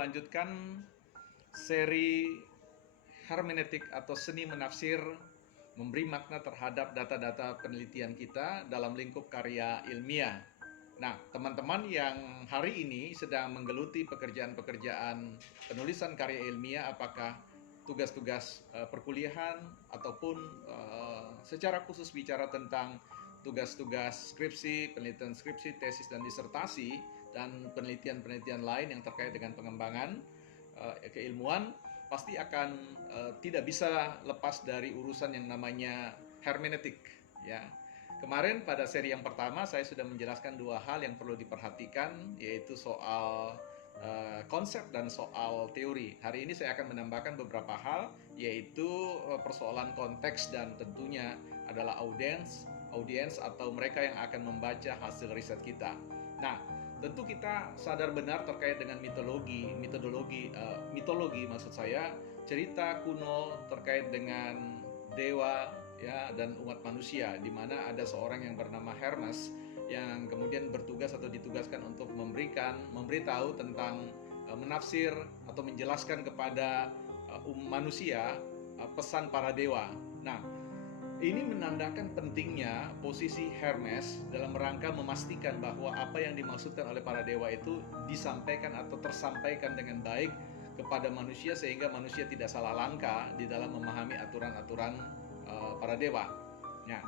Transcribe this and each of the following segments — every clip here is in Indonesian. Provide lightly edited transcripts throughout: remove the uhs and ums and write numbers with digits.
melanjutkan seri hermeneutik atau seni menafsir memberi makna terhadap data-data penelitian kita dalam lingkup karya ilmiah. Nah, teman-teman yang hari ini sedang menggeluti pekerjaan-pekerjaan penulisan karya ilmiah, apakah tugas-tugas perkuliahan ataupun secara khusus bicara tentang tugas-tugas skripsi, penelitian skripsi, tesis dan disertasi, dan penelitian-penelitian lain yang terkait dengan pengembangan keilmuan, pasti akan tidak bisa lepas dari urusan yang namanya hermeneutik, ya. Kemarin pada seri yang pertama saya sudah menjelaskan dua hal yang perlu diperhatikan, yaitu soal konsep dan soal teori. Hari ini saya akan menambahkan beberapa hal, yaitu persoalan konteks dan tentunya adalah audiens atau mereka yang akan membaca hasil riset kita. Nah, tentu kita sadar benar terkait dengan mitologi maksud saya, cerita kuno terkait dengan dewa, ya, dan umat manusia, di mana ada seorang yang bernama Hermes yang kemudian bertugas atau ditugaskan untuk memberitahu tentang menafsir atau menjelaskan kepada manusia pesan para dewa. Nah, ini menandakan pentingnya posisi Hermes dalam rangka memastikan bahwa apa yang dimaksudkan oleh para dewa itu disampaikan atau tersampaikan dengan baik kepada manusia, sehingga manusia tidak salah langkah di dalam memahami aturan-aturan para dewa. Nah,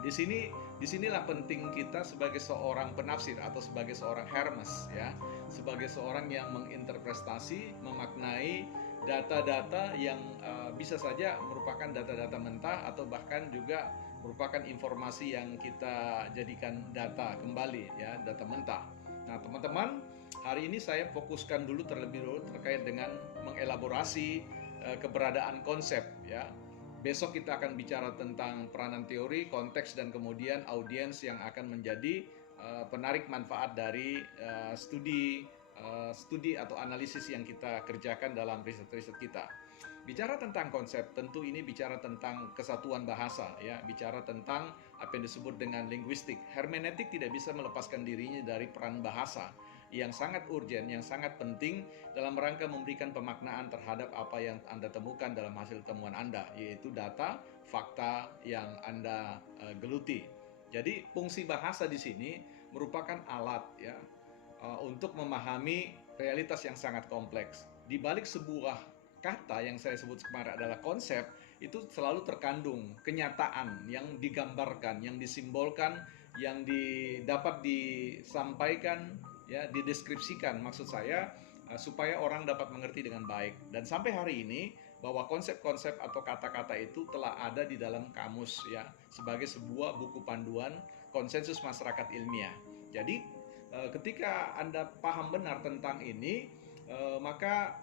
disinilah penting kita sebagai seorang penafsir atau sebagai seorang Hermes, ya, sebagai seorang yang menginterpretasi, memaknai data-data yang bisa saja merupakan data-data mentah atau bahkan juga merupakan informasi yang kita jadikan data kembali, ya, data mentah. Nah, teman-teman, hari ini saya fokuskan terlebih dulu terkait dengan mengelaborasi keberadaan konsep, ya. Besok kita akan bicara tentang peranan teori, konteks, dan kemudian audiens yang akan menjadi penarik manfaat dari studi atau analisis yang kita kerjakan dalam riset-riset kita. Bicara tentang konsep, tentu ini bicara tentang kesatuan bahasa, ya, bicara tentang apa yang disebut dengan linguistik. Hermeneutik tidak bisa melepaskan dirinya dari peran bahasa yang sangat urgen, yang sangat penting dalam rangka memberikan pemaknaan terhadap apa yang Anda temukan dalam hasil temuan Anda, yaitu data, fakta yang Anda geluti. Jadi fungsi bahasa di sini merupakan alat, ya, untuk memahami realitas yang sangat kompleks. Di balik sebuah kata yang saya sebut kemarin adalah konsep, itu selalu terkandung kenyataan yang digambarkan, yang disimbolkan, yang dapat disampaikan, ya, dideskripsikan, maksud saya, supaya orang dapat mengerti dengan baik. Dan sampai hari ini bahwa konsep-konsep atau kata-kata itu telah ada di dalam kamus, ya, sebagai sebuah buku panduan konsensus masyarakat ilmiah. Jadi ketika Anda paham benar tentang ini, maka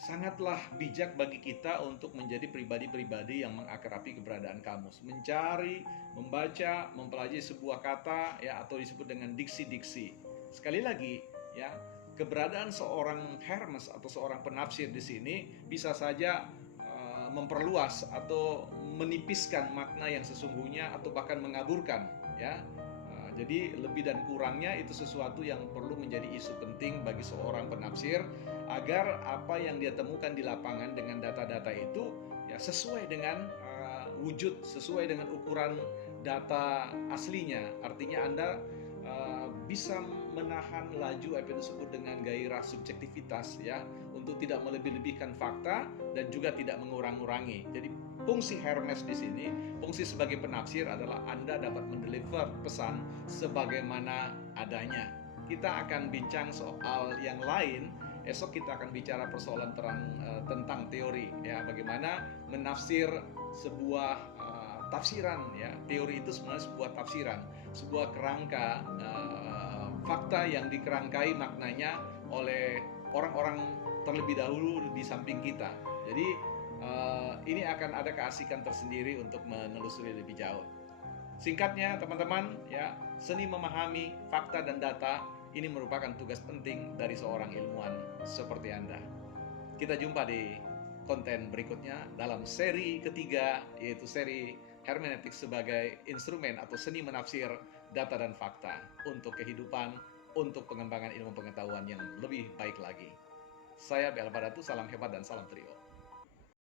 sangatlah bijak bagi kita untuk menjadi pribadi-pribadi yang mengakrabi keberadaan kamus, mencari, membaca, mempelajari sebuah kata, ya, atau disebut dengan diksi-diksi. Sekali lagi, ya, keberadaan seorang Hermes atau seorang penafsir di sini bisa saja memperluas atau menipiskan makna yang sesungguhnya atau bahkan mengaburkan, ya. Jadi lebih dan kurangnya itu sesuatu yang perlu menjadi isu penting bagi seorang penafsir, agar apa yang dia temukan di lapangan dengan data-data itu, ya, sesuai dengan wujud, sesuai dengan ukuran data aslinya. Artinya Anda bisa menahan laju apa yang disebut dengan gairah subjektivitas, ya, untuk tidak melebih-lebihkan fakta dan juga tidak mengurang-urangi. Jadi fungsi Hermes di sini, fungsi sebagai penafsir adalah Anda dapat mendeliver pesan sebagaimana adanya. Kita akan bincang soal yang lain. Esok kita akan bicara persoalan tentang teori, ya, bagaimana menafsir sebuah tafsiran, ya. Teori itu sebenarnya sebuah tafsiran, sebuah kerangka fakta yang dikerangkai maknanya oleh orang-orang terlebih dahulu di samping kita. Jadi ini akan ada keasikan tersendiri untuk menelusuri lebih jauh. Singkatnya, teman-teman, ya, seni memahami fakta dan data ini merupakan tugas penting dari seorang ilmuwan seperti Anda. Kita jumpa di konten berikutnya dalam seri ketiga, yaitu seri hermeneutik sebagai instrumen atau seni menafsir data dan fakta untuk kehidupan, untuk pengembangan ilmu pengetahuan yang lebih baik lagi. Saya Bel Badatu, salam hebat dan salam trio.